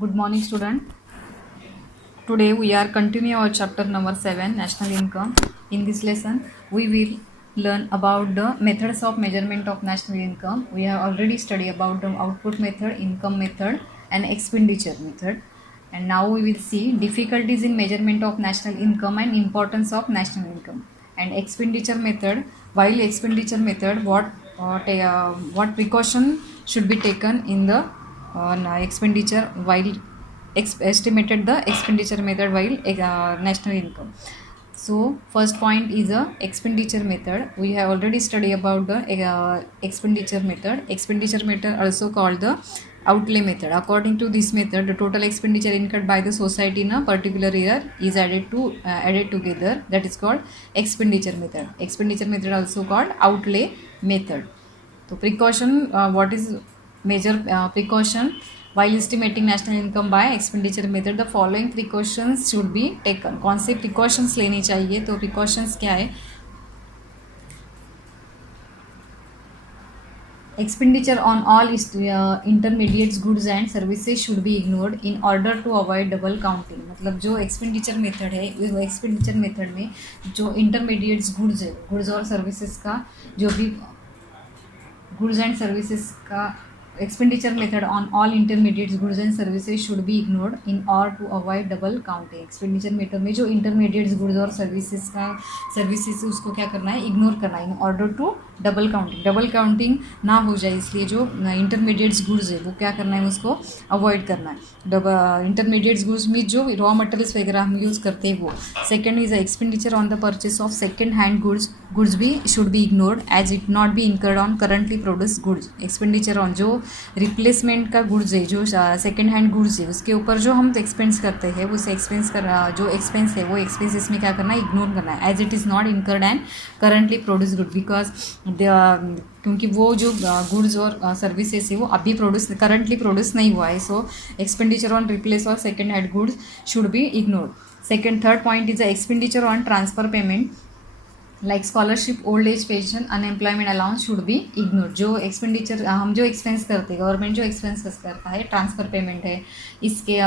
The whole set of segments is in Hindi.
Good morning, student. Today we are continuing our chapter number 7, National Income. In this lesson, we will learn about the methods of measurement of national income. We have already studied about the output method, income method, and expenditure method. And now we will see difficulties in measurement of national income and importance of national income. And expenditure method. While expenditure method, what precaution should be taken in the expenditure while estimated the expenditure method while national income. So first point is a expenditure method. We have already studied about the expenditure method. Expenditure method also called the outlay method. According to this method, the total expenditure incurred by the society in a particular year is added together. That is called expenditure method. Expenditure method also called outlay method. So precaution, what is major precaution while estimating national income by expenditure method? The following precautions should be taken. कौन से precautions लेनी चाहिए? तो precautions क्या है? Expenditure on all intermediates goods and services should be ignored in order to avoid double counting. मतलब जो expenditure method है, वो expenditure method में जो intermediates goods है, goods और services का जो भी goods and services का expenditure method on all intermediates goods and services should be ignored in order to avoid double counting. expenditure method में जो intermediates goods और services उसको क्या करना है, इग्नोर करना है in order to double counting ना हो जाए, इसलिए जो इंटरमीडिएट्स गुड्स है वो क्या करना है, उसको अवॉइड करना है. इंटरमीडिएट्स गुड्स में जो रॉ मटेरियल्स वगैरह हम यूज़ करते हैं वो. Second is expenditure on the purchase of second hand goods भी should be ignored as it not be incurred on currently produce goods. Expenditure on जो रिप्लेसमेंट का गुड्स है, जो सेकेंड हैंड गुड्स है, उसके ऊपर जो हम एक्सपेंस करते हैं उस एक्सपेंस जो एक्सपेंस है वो एक्सपेंस इसमें क्या करना है, इग्नोर करना है as it is not incurred and currently produce good. Because क्योंकि वो जो गुड्स और सर्विसेज है वो अभी करंटली प्रोड्यूस नहीं हुआ है. सो एक्सपेंडिचर ऑन रिप्लेस और second hand goods should be ignored. Third point is expenditure on transfer payment like scholarship, old age pension, unemployment allowance should be ignore. जो एक्सपेंडिचर हम जो एक्सपेंस करते हैं, गवर्नमेंट जो एक्सपेंस करता है, ट्रांसफ़र पेमेंट है, इसके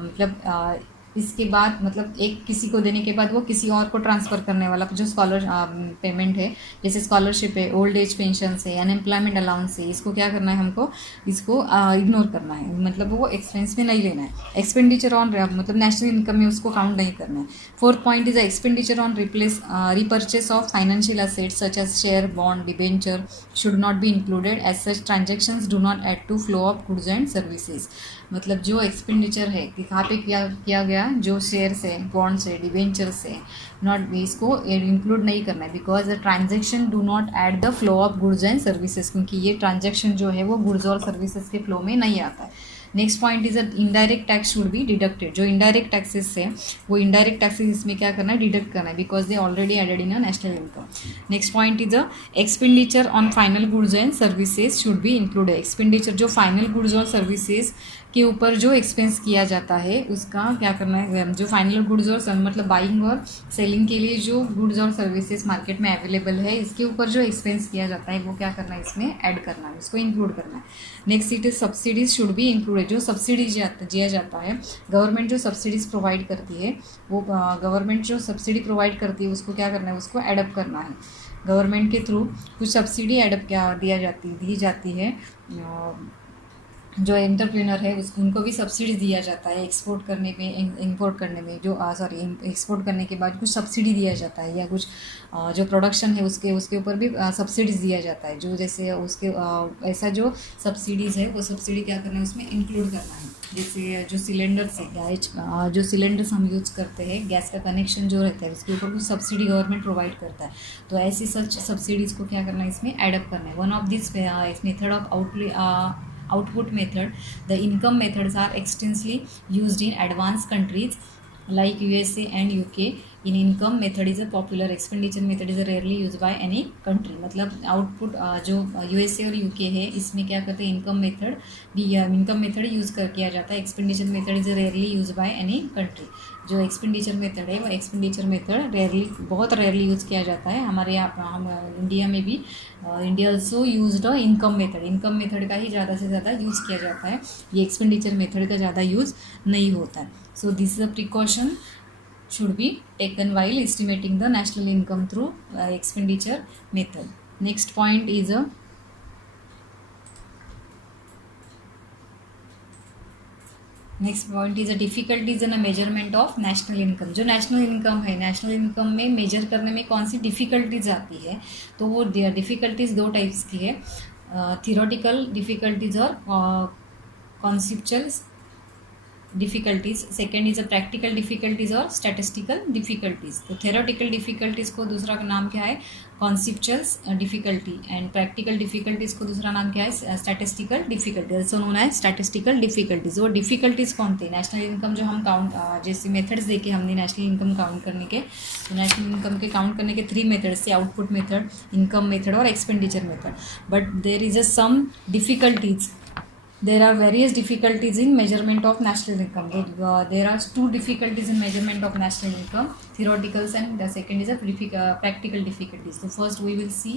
मतलब इसके बाद मतलब एक किसी को देने के बाद वो किसी और को ट्रांसफ़र करने वाला जो पेमेंट है, जैसे स्कॉलरशिप है, ओल्ड एज पेंशन है, अनएम्प्लॉयमेंट अलाउंस है, इसको क्या करना है, हमको इसको इग्नोर करना है. मतलब वो एक्सपेंस में नहीं लेना है. एक्सपेंडिचर ऑन मतलब नेशनल इनकम में उसको काउंट नहीं करना है. Fourth point is expenditure on repurchase of financial assets such as share, bond, debenture should not be included as such transactions do not add to flow of goods and services. मतलब जो एक्सपेंडिचर है कि कहाँ पे किया गया, जो शेयर्स है, बॉन्ड्स है, डिबेंचर्स है, नॉट इसको इंक्लूड नहीं करना है because the transaction do not add the flow of goods and services, क्योंकि ये ट्रांजेक्शन जो है वो गुड्स और सर्विसेज के फ्लो में नहीं आता है. Next point is indirect tax should be deducted. जो इनडायरेक्ट टैक्सेस है वो इनडायरेक्ट टैक्सेस इसमें क्या करना है, डिडक्ट करना है because they already added in a national income. Next point is expenditure on final goods and services should be included. Expenditure जो फाइनल गुड्स और सर्विसेज के ऊपर जो एक्सपेंस किया जाता है उसका क्या करना है, जो फाइनल गुड्स और मतलब बाइंग और सेलिंग के लिए जो गुड्स और सर्विसेज मार्केट में अवेलेबल है, इसके ऊपर जो एक्सपेंस किया जाता है वो क्या करना है, इसमें ऐड करना है, उसको इंक्लूड करना है. Next it is subsidies should be included. जो सब्सिडी दिया जाता है, गवर्नमेंट जो सब्सिडीज प्रोवाइड करती है वो गवर्नमेंट जो सब्सिडी प्रोवाइड करती है उसको क्या करना है, उसको एडअप करना है. गवर्नमेंट के थ्रू कुछ सब्सिडी दी जाती है. जो एंटरप्रेन्योर है उनको भी सब्सिडी दिया जाता है एक्सपोर्ट करने में, इंपोर्ट करने में, जो एक्सपोर्ट करने के बाद कुछ सब्सिडी दिया जाता है, या कुछ जो प्रोडक्शन है उसके ऊपर भी सब्सिडीज़ दिया जाता है. जो जैसे उसके ऐसा जो सब्सिडीज़ है वो सब्सिडी क्या करना है, उसमें इंक्लूड करना है. जैसे जो सिलेंडर्स है, जो सिलेंडर्स हम यूज़ करते हैं, गैस का कनेक्शन जो रहता है उसके ऊपर कुछ सब्सिडी गवर्नमेंट प्रोवाइड करता है, तो ऐसी सच सब्सिडीज़ को क्या करना है, इसमें एडअप करना है. One of this method of output method, the income methods are extensively used in advanced countries like USA and UK. In income method is a popular, expenditure method is rarely use by any country. मतलब आउटपुट जो यूएसए और यूके है इसमें क्या करते हैं, इनकम मेथड यूज़ कर किया जाता है। Expenditure method is rarely use by any country. जो एक्सपेंडिचर मेथड है वो एक्सपेंडिचर मेथड बहुत रेयरली यूज़ किया जाता है। हमारे यहाँ हम इंडिया में भी India also used income method का ही ज़्यादा से ज़्यादा यूज़ किया जाता है। ये एक्सपेंडिचर मेथड का ज़्यादा यूज़ नहीं होता है। So this is a precaution should be taken while estimating the national income through expenditure method. Next point is a difficulties in a measurement of national income। जो national income है, national income में मेजर करने में कौन सी डिफ़िकल्टीज आती है, तो वो डिफ़िकल्टीज दो टाइप्स की है, थियोरेटिकल डिफ़िकल्टीज और conceptual difficulties. Second is a practical difficulties और स्टैटिस्टिकल डिफ़िकल्टीज। तो थेरोटिकल डिफ़िकल्टीज को दूसरा नाम क्या है, कॉन्सेप्चुअल्स डिफ़िकल्टी, एंड प्रैक्टिकल डिफ़िकल्टीज को दूसरा नाम क्या है, स्टैटिस्टिकल डिफ़िकल्टी, ऑल्सो नोन है स्टैटिस्टिकल डिफ़िकल्टीज। वो डिफ़िकल्टीज़ कौन थे, नेशनल इनकम जो हम काउंट जैसे मेथड्स देखे हमने नेशनल इनकम काउंट करने के, तो नेशनल इनकम के काउंट करने के 3 मेथड्स थे, आउटपुट मेथड, इनकम मेथड और expenditure method. But there is a some difficulties, there are various difficulties in measurement of national income. There are 2 difficulties in measurement of national income, theoreticals, and the second is a practical difficulties. So first we will see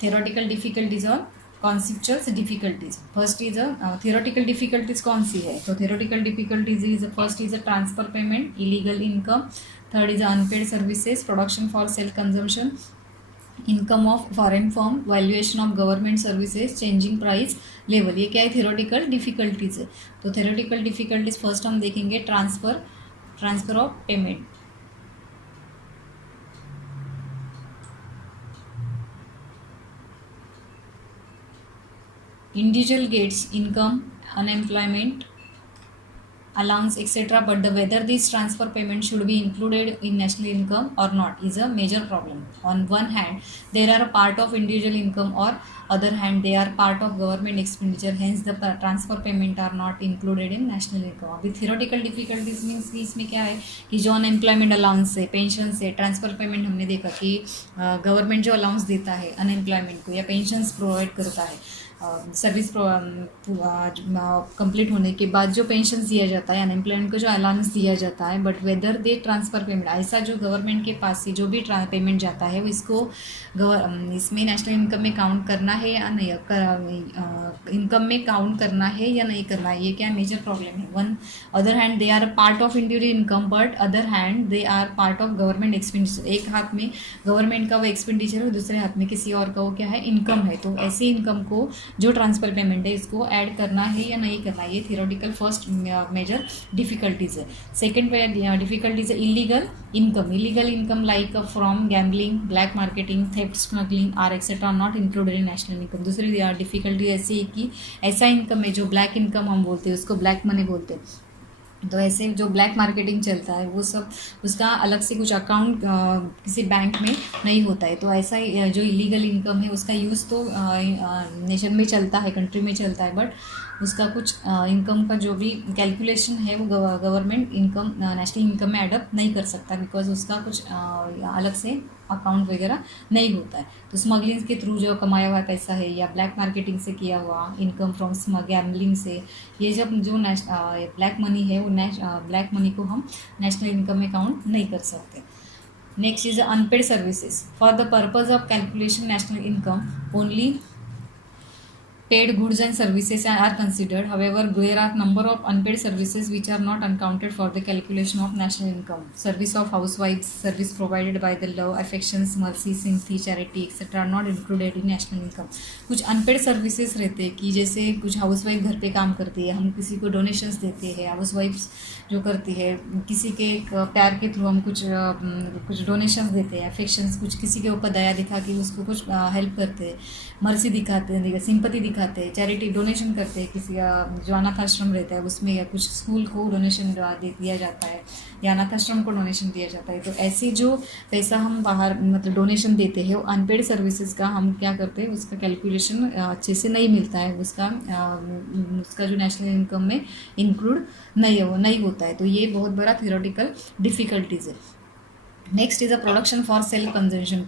theoretical difficulties or conceptual difficulties. First is a theoretical difficulties कौन सी है, तो theoretical difficulties is first is a transfer payment, illegal income, third is unpaid services, production for self consumption, income of foreign firm, valuation of government services, changing price level. ये क्या है, थ्योरेटिकल डिफ़िकल्टीज है। तो थ्योरेटिकल डिफ़िकल्टीज फर्स्ट हम देखेंगे transfer of payment. Individual gets income, unemployment allowance etc, but whether this transfer payment should be included in national income or not is a major problem. On one hand they are a part of individual income, or other hand they are part of government expenditure, hence the transfer payment are not included in national income. अभी theoretical difficulties मीन्स कि इसमें क्या है कि जो अनएम्प्लॉयमेंट अलाउंस है, पेंशन से ट्रांसफ़र पेमेंट हमने देखा कि गवर्नमेंट जो अलाउंस देता है अनएम्प्लॉयमेंट को या पेंशन्स प्रोवाइड करता है, सर्विस कंप्लीट होने के बाद जो पेंशन दिया जाता है, अनएम्प्लॉयमेंट को जो अलाउंस दिया जाता है, but whether they transfer payment, ऐसा जो गवर्नमेंट के पास से जो भी पेमेंट जाता है वो इसको इसमें नेशनल इनकम में काउंट करना है या नहीं, इनकम में काउंट करना है या नहीं करना है, ये क्या मेजर प्रॉब्लम है। One other hand they are part of individual income, but other hand they are part of government expenditure. एक हाथ में गवर्नमेंट का वो एक्सपेंडिचर है, दूसरे हाथ में किसी और का वो क्या है, इनकम है। तो ऐसे इनकम को जो ट्रांसफर पेमेंट है इसको ऐड करना है या नहीं करना, ये थियोरेटिकल फर्स्ट मेजर डिफिकल्टीज है। सेकेंड डिफिकल्टीज है illegal income like from gambling, black marketing, theft, smuggling are etcetera not included in national income. दूसरी डिफिकल्टी ऐसी है कि ऐसा इनकम है जो ब्लैक इनकम हम बोलते हैं, उसको ब्लैक मनी बोलते हैं। तो ऐसे जो ब्लैक मार्केटिंग चलता है वो सब उसका अलग से कुछ अकाउंट किसी बैंक में नहीं होता है। तो ऐसा जो इलीगल इनकम है उसका यूज़ तो नेशन में चलता है, कंट्री में चलता है, बट उसका कुछ इनकम का जो भी कैलकुलेशन है वो गवर्नमेंट इनकम नेशनल इनकम में एडअप नहीं कर सकता, बिकॉज उसका कुछ अलग से अकाउंट वगैरह नहीं होता है। तो स्मगलिंग के थ्रू जो कमाया हुआ पैसा है या ब्लैक मार्केटिंग से किया हुआ इनकम फ्रॉम गैम्बलिंग से, ये जब जो ब्लैक मनी है वो ब्लैक मनी को हम नेशनल इनकम में काउंट नहीं कर सकते। Next is unpaid services. For the purpose of calculation national income only paid goods and services are considered. However, there are number of unpaid services which are not uncounted for the calculation of national income. Service of housewives, service provided by the love, affections, mercy, sympathy, charity etc. are not included in national income. कुछ अनपेड सर्विसेज रहते हैं कि जैसे कुछ हाउसवाइफ घर पे काम करती है, हम किसी को डोनेशंस देते हैं, हाउसवाइफ्स जो करती है किसी के प्यार के थ्रू हम कुछ डोनेशंस देते हैं, अफेक्शंस, कुछ किसी के ऊपर दया दिखा के उसको कुछ हेल्प करते हैं, मर्सी दिखाते हैं, सिंपैथी दिखाते हैं, चैरिटी डोनेशन करते हैं, किसी जो अनाथ आश्रम रहता है उसमें, या कुछ स्कूल को डोनेशन दिया जाता है, या अनाथ आश्रम को डोनेशन दिया जाता है। तो ऐसे जो पैसा हम बाहर मतलब डोनेशन देते हैं, वो अनपेड सर्विसेज का हम क्या करते हैं, उसका कैलकुलेशन अच्छे से नहीं मिलता है, उसका जो नेशनल इनकम में इंक्लूड नहीं होता है। तो ये बहुत बड़ा थियोरेटिकल डिफ़िकल्टीज़ है। Next is a production for self consumption.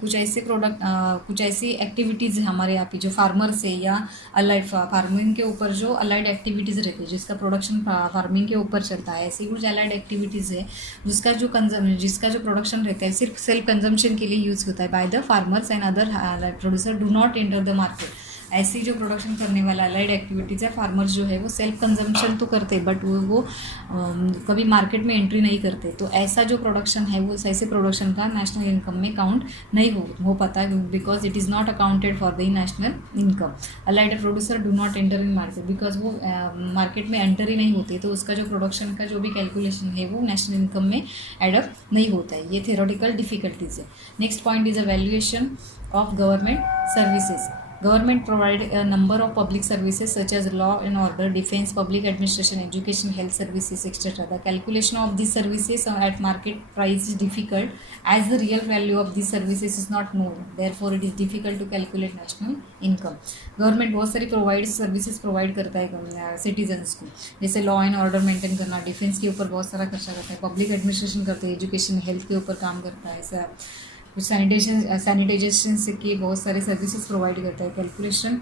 कुछ ऐसी एक्टिविटीज़ है हमारे यहाँ पे जो फार्मर्स है या अलाइड फार्मिंग के ऊपर जो अलाइड एक्टिविटीज़ रहती है, जिसका प्रोडक्शन फार्मिंग के ऊपर चलता है, ऐसी कुछ अलाइड एक्टिविटीज़ है जिसका जो प्रोडक्शन रहता है सिर्फ सेल्फ कंजम्पशन के लिए यूज़ होता है by the farmers and other producer do not enter the market. ऐसी जो प्रोडक्शन करने वाला अलाइड एक्टिविटीज़ है, फार्मर्स जो है वो सेल्फ कंजम्पशन तो करते हैं बट वो कभी मार्केट में एंट्री नहीं करते। तो ऐसा जो प्रोडक्शन है वो ऐसे प्रोडक्शन का नेशनल इनकम में काउंट नहीं हो पाता, because it is not accounted for the national income. Allied producer do not enter in market, because वो मार्केट में एंटर ही नहीं होते, तो उसका जो प्रोडक्शन का जो भी कैलकुलेशन है वो नेशनल इनकम में एडअप नहीं होता है। ये थियोरेटिकल डिफिकल्टीज है। Next point is a valuation of government services. Government provide a number of public services such as law and order, defense, public administration, education, health services, etc. The calculation of these services at market price is difficult as the real value of these services is not known. Therefore, it is difficult to calculate national income. Government बहुत सारी सर्विसेज प्रोवाइड करता है सिटीजन्स को, जैसे लॉ एंड ऑर्डर मेंटेन करना, डिफेंस के ऊपर बहुत सारा खर्चा करता है, पब्लिक एडमिनिस्ट्रेशन करते हैं, एजुकेशन हेल्थ के ऊपर काम करता है, ऐसा कुछ सैनिटाइजेशन से की बहुत सारे सर्विसेज प्रोवाइड करता है। कैलकुलेशन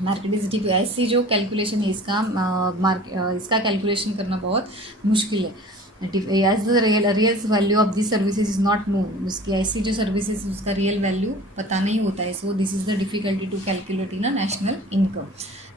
मार्केट इज डिफ, ऐसी जो कैलकुलेशन है इसका कैलकुलेशन करना बहुत मुश्किल है। As the real value of this services is not known, उसकी ऐसी जो सर्विसेज उसका रियल वैल्यू पता नहीं होता है। So this is the difficulty to calculate in a national income.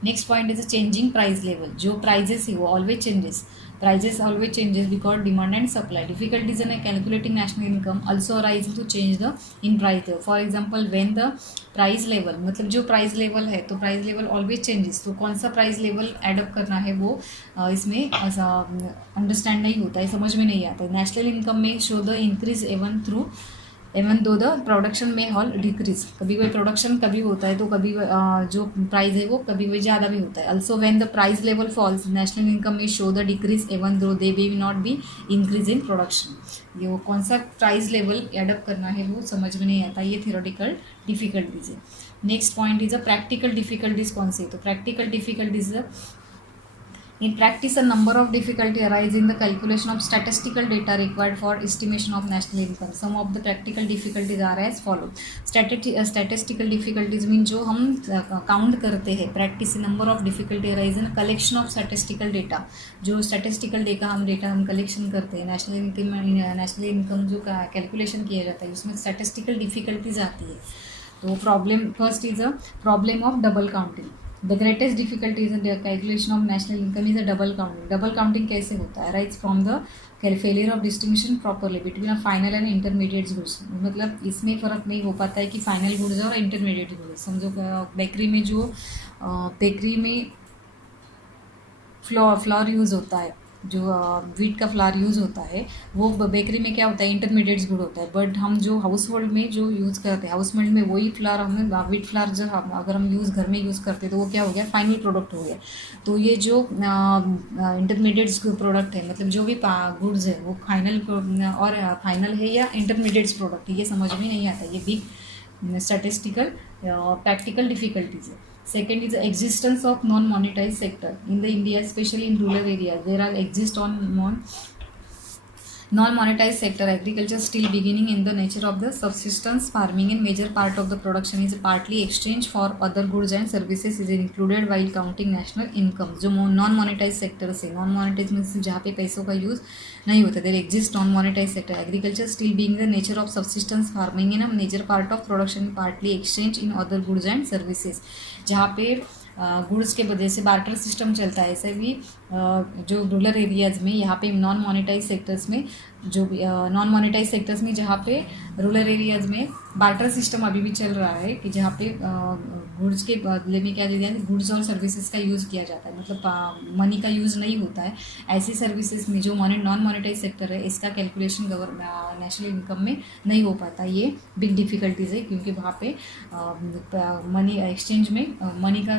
Next point is a changing price level. जो प्राइजेस है वो always changes, prices always changes because demand and supply. Difficulties in calculating national income also arise to change the in price level. For example, when the price level मतलब जो प्राइस लेवल है तो प्राइस लेवल ऑलवेज चेंजेस, तो कौन सा प्राइस लेवल एडअप करना है वो इसमें अंडरस्टैंड नहीं होता है, समझ में नहीं आता है। नेशनल इनकम में शो द इंक्रीज एवन दो द प्रोडक्शन में हॉल डिक्रीज, कभी कोई प्रोडक्शन कभी होता है तो कभी जो प्राइस है वो कभी वही ज़्यादा भी होता है। Also when the price level falls national income में show the decrease even though they may not be increase in production. ये वो कौन सा प्राइस लेवल एडअप करना है वो समझ में नहीं आता, ये थियोरेटिकल डिफिकल्टीज है। Next point is a practical difficulties. कौन सी? तो practical difficulties In practice, a number of difficulty arise in the calculation of statistical data required for estimation of national income. Some of the practical difficulties are as follow. Statistical difficulties mean जो हम काउंट करते हैं, practice number of difficulty arise in collection of statistical data. जो statistical data हम collection करते हैं, national income जो calculation किया जाता है उसमें statistical difficulties आती है। तो problem first is a problem of double counting. The greatest difficulty is in the calculation of national income is a double counting. Double counting कैसे होता है? Arises from the failure of distinction properly between a final and intermediate goods. मतलब इसमें फ़र्क नहीं हो पाता है कि फाइनल गुड्स और इंटरमीडिएट गुड्स। समझो बेकरी में फ्लोर यूज़ होता है, जो वीट का फ्लावर यूज़ होता है वो बेकरी में क्या होता है, इंटरमीडिएट्स गुड होता है। बट हम जो हाउस होल्ड में जो यूज़ करते हैं, हाउस होल्ड में वही फ्लावर हमें वीट फ्लावर जो अगर हम घर में यूज़ करते हैं तो वो क्या हो गया, फाइनल प्रोडक्ट हो गया। तो ये जो इंटरमीडिएट्स प्रोडक्ट है, मतलब जो भी गुड्स है वो फाइनल है या इंटरमीडिएट्स प्रोडक्ट है, ये समझ में नहीं आता। ये बिग स्टैटिस्टिकल प्रैक्टिकल डिफिकल्टीज है। Second is the existence of non-monetized sector in the India, especially in rural areas. There are exist on non-monetized sector. Agriculture still beginning in the nature of the subsistence farming, and major part of the production is partly exchange for other goods and services is included while counting national income. जो non-monetized sector से, non-monetized means जहाँ पे पैसों का यूज़ नहीं होता, there exist non-monetized sector. Agriculture still being the nature of subsistence farming in a major part of production partly exchange in other goods and services. जहाँ पे गुड्स के वजह से बार्टर सिस्टम चलता है, ऐसे भी जो रूरल एरियाज़ में यहाँ पे नॉन मोनेटाइज सेक्टर्स में जहाँ पे रूरल एरियाज़ में बार्टर सिस्टम अभी भी चल रहा है कि जहाँ पे गुड्स के बदले में क्या दिया जाता है, गुड्स और सर्विसेज का यूज़ किया जाता है, मतलब मनी का यूज़ नहीं होता है। ऐसी सर्विसेज में जो नॉन मॉनेटाइज सेक्टर है, इसका कैलकुलेशन नेशनल इनकम में नहीं हो पाता। ये बिग डिफ़िकल्टीज़ है, क्योंकि वहाँ पे मनी एक्सचेंज में मनी का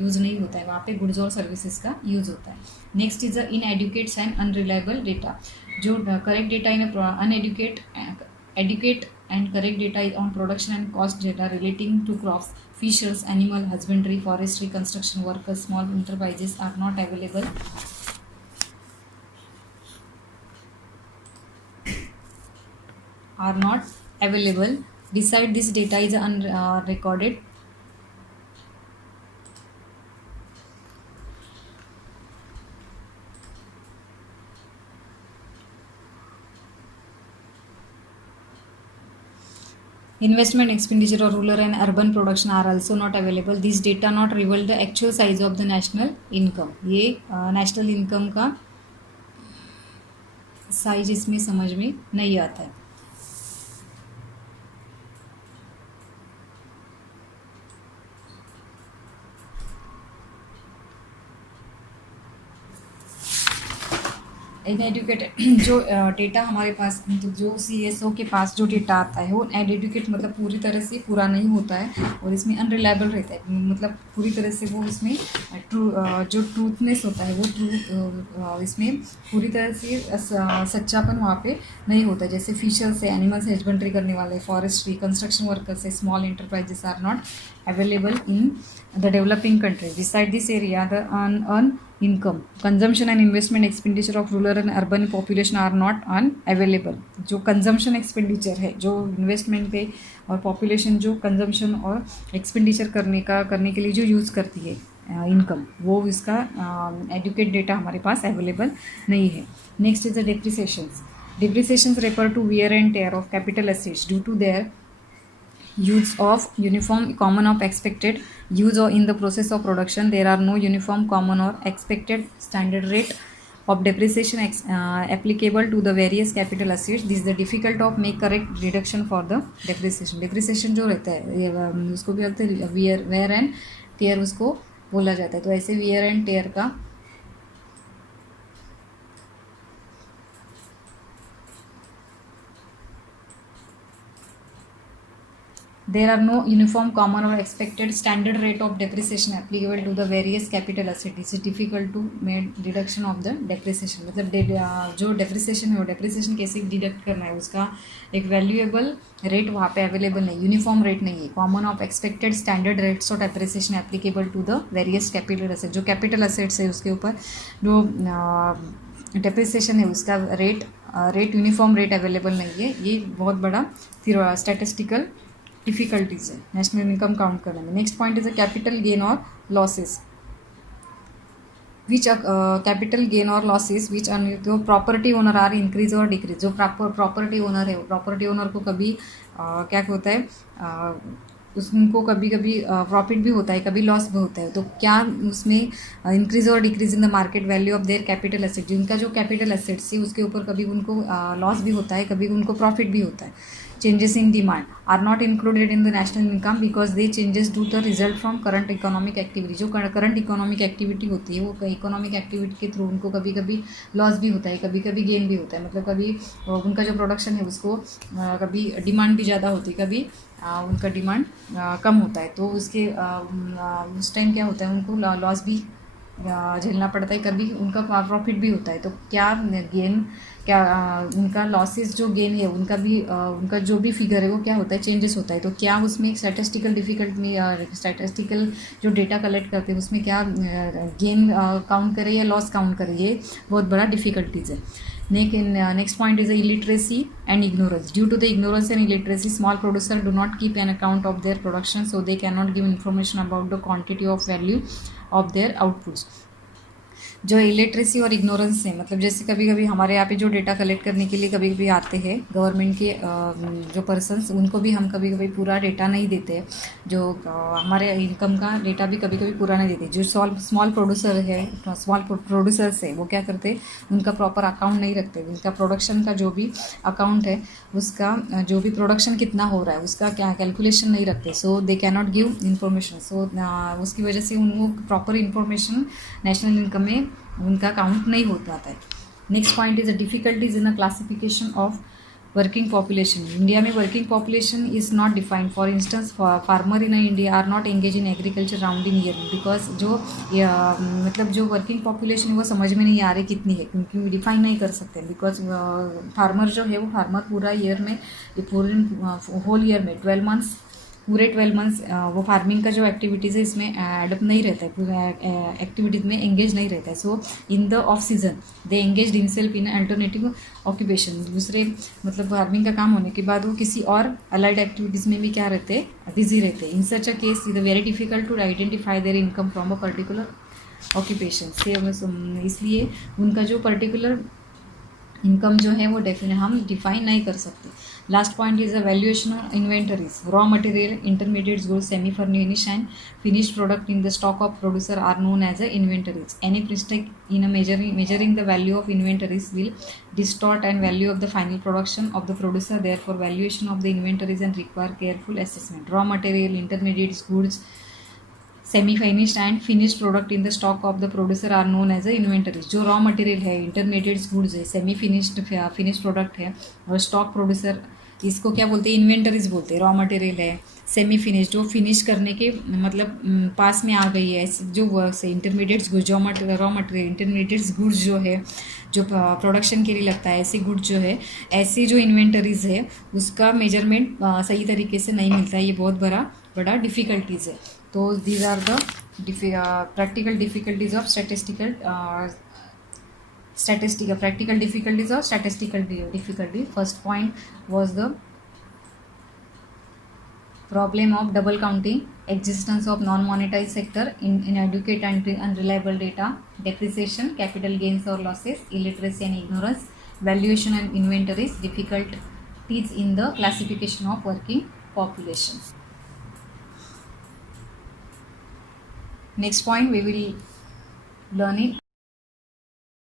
यूज़ नहीं होता है, वहाँ पे गुड्स और सर्विसेज का यूज़ होता है। Next is the inadequates and unreliable data. जो correct data in inadequate educate and correct data on production and cost data relating to crops, fisheries, animal husbandry, forestry, construction workers, small enterprises are not available. Beside this data is unrecorded. Investment expenditure or rural and urban production are also not available. These data not reveal the actual size of the national income. ये नेशनल इनकम का साइज इसमें समझ में नहीं आता है। इनएडुकेटेड जो डेटा हमारे पास, तो जो CSO के पास जो डेटा आता है वो अनएडुकेट मतलब पूरी तरह से पूरा नहीं होता है, और इसमें अनरिलायबल रहता है, मतलब पूरी तरह से वो इसमें जो ट्रूथनेस होता है वो इसमें पूरी तरह से सच्चापन वहाँ पे नहीं होता है। जैसे फिशर्स है, एनिमल्स हस्बेंड्री करने वाले, फॉरेस्ट्री, कंस्ट्रक्शन वर्कर्स है, small enterprises are not available in the developing countries. Beside this area, the unearned income, consumption and investment expenditure of rural and urban population are not unavailable. जो consumption expenditure है, जो investment पे और population जो consumption और expenditure करने के लिए जो यूज़ करती है इनकम, वो इसका एडुकेट डेटा हमारे पास अवेलेबल नहीं है। Next is the depreciations. Depreciations refer to wear and tear of capital assets due to their use of uniform common of expected use or in the process of production. There are no uniform common or expected standard rate of depreciation applicable to the various capital assets. This is the difficult of make correct reduction for the depreciation. Depreciation जो रहता है उसको भी लगता है wear and tear उसको बोला जाता है। तो ऐसे wear and tear का there are no uniform common or expected standard rate of depreciation applicable to the various capital assets. It is difficult to make deduction of the depreciation. मतलब जो depreciation है वो depreciation कैसे डिडक्ट करना है, उसका एक वैल्यूएबल रेट वहाँ पे अवेलेबल नहीं, यूनिफॉर्म रेट नहीं है। Common of expected standard rates of depreciation applicable to the various capital asset. जो कैपिटल असेट्स है उसके ऊपर जो डेप्रिसिएशन है उसका रेट यूनिफॉर्म रेट अवेलेबल नहीं है। ये बहुत बड़ा फिर स्टैटिस्टिकल डिफ़िकल्टीज है नेशनल इनकम काउंट करने में। Next point is a capital gain और लॉसेस, विच कैपिटल गेन और लॉसेस विच जो प्रॉपर्टी ओनर आर इंक्रीज और डिक्रीज। जो प्रॉपर्टी ओनर है, प्रॉपर्टी ओनर को कभी क्या होता है उनको कभी कभी प्रॉफिट भी होता है, कभी लॉस भी होता है। तो क्या उसमें इंक्रीज और decrease in the market value of their capital asset, जिनका जो कैपिटल एसेट्स है उसके ऊपर कभी उनको लॉस भी होता है, कभी उनको प्रॉफिट भी होता है। changes in demand are not included in the national income because they changes do the result from current economic activity. जो करंट इकोनॉमिक एक्टिविटी होती है वो इकोनॉमिक एक्टिविटी के थ्रू उनको कभी कभी लॉस भी होता है, कभी कभी गेन भी होता है। मतलब कभी उनका जो प्रोडक्शन है उसको कभी डिमांड भी ज़्यादा होती है, कभी उनका डिमांड कम होता है। तो उसके उस टाइम क्या होता है उनको लॉस भी झेलना पड़ता है, कभी उनका प्रॉफिट भी होता है। तो क्या गेन उनका लॉसेस जो गेन है उनका भी उनका जो भी फिगर है वो क्या होता है चेंजेस होता है। तो क्या उसमें स्टैटिस्टिकल स्टैटिस्टिकल जो डेटा कलेक्ट करते हैं उसमें क्या गेन काउंट करे या लॉस काउंट करे, ये बहुत बड़ा डिफ़िकल्टीज़ है। Next point is the illiteracy and ignorance. Due to the ignorance and illiteracy, small producers do not keep an account of their production, so they cannot give information about the quantity of value of their outputs. जो इलिटरेसी और इग्नोरेंस है, मतलब जैसे कभी कभी हमारे यहाँ पे जो डेटा कलेक्ट करने के लिए कभी कभी आते हैं गवर्नमेंट के जो पर्सन्स, उनको भी हम कभी कभी पूरा डेटा नहीं देते हैं। जो हमारे इनकम का डेटा भी कभी कभी पूरा नहीं देते। जो स्मॉल प्रोड्यूसर है, स्मॉल प्रोड्यूसर्स है, वो क्या करते, उनका प्रॉपर अकाउंट नहीं रखते। उनका प्रोडक्शन का जो भी अकाउंट है, उसका जो भी प्रोडक्शन कितना हो रहा है उसका क्या कैलकुलेशन नहीं रखते। So they can not give information. So उसकी वजह से उनको प्रॉपर इंफॉर्मेशन नेशनल इनकम में उनका काउंट नहीं हो पाता है। Next point is the difficulties in the classification of working population. India में working population is not defined. For instance farmer in India are not engage in agriculture round in year, because जो मतलब जो वर्किंग पॉपुलेशन है वो समझ में नहीं आ रही कितनी है, क्योंकि डिफाइन नहीं कर सकते। बिकॉज फार्मर जो है वो फार्मर पूरा ईयर में, पूरे होल ईयर में 12 मंथ्स, पूरे 12 मंथ्स वो फार्मिंग का जो एक्टिविटीज़ है इसमें एडप्ट नहीं रहता है, पूरे एक्टिविटीज़ में एंगेज नहीं रहता है। So in the off season they engage himself in alternative occupation. दूसरे मतलब फार्मिंग का काम होने के बाद वो किसी और अलाइड एक्टिविटीज़ में भी क्या रहते हैं, बिजी रहते हैं। In such a case is very difficult to identify their income from a particular occupation से। इसलिए उनका जो पर्टिकुलर इनकम जो है वो हम डिफाइन नहीं कर सकते। Last point is the valuation of inventories. Raw material, intermediates, goods, semi furnished and finished product in the stock of producer are known as inventories. Any mistake in a measuring the value of inventories will distort and value of the final production of the producer. Therefore, valuation of the inventories and require careful assessment. Raw material, intermediates, goods, semi finished and finished product in the stock of the producer are known as a inventories. जो रॉ मटेरियल है, इंटरमीडिएट्स गुड्स है, सेमी फिनिश्ड फिनिश्ड प्रोडक्ट है और स्टॉक प्रोड्यूसर, इसको क्या बोलते हैं, इन्वेंटरीज बोलते हैं। रॉ मटेरियल है, सेमी फिनिश जो फिनिश करने के मतलब पास में आ गई है, जो वर्क्स है। Intermediates goods, raw material intermediates goods जो है, जो प्रोडक्शन के लिए लगता है, ऐसे गुड्स जो है, ऐसी जो इन्वेंटरीज है उसका मेजरमेंट सही तरीके से नहीं मिलता है। ये बहुत बड़ा डिफ़िकल्टीज़ है। तो these are the practical difficulties of practical difficulties of statistical difficulty. First point was the problem of double counting, existence of non-monetized sector, inadequate and unreliable data, depreciation, capital gains or losses, illiteracy and ignorance, valuation and inventories, difficulties in the classification of working population. Next point we will learn in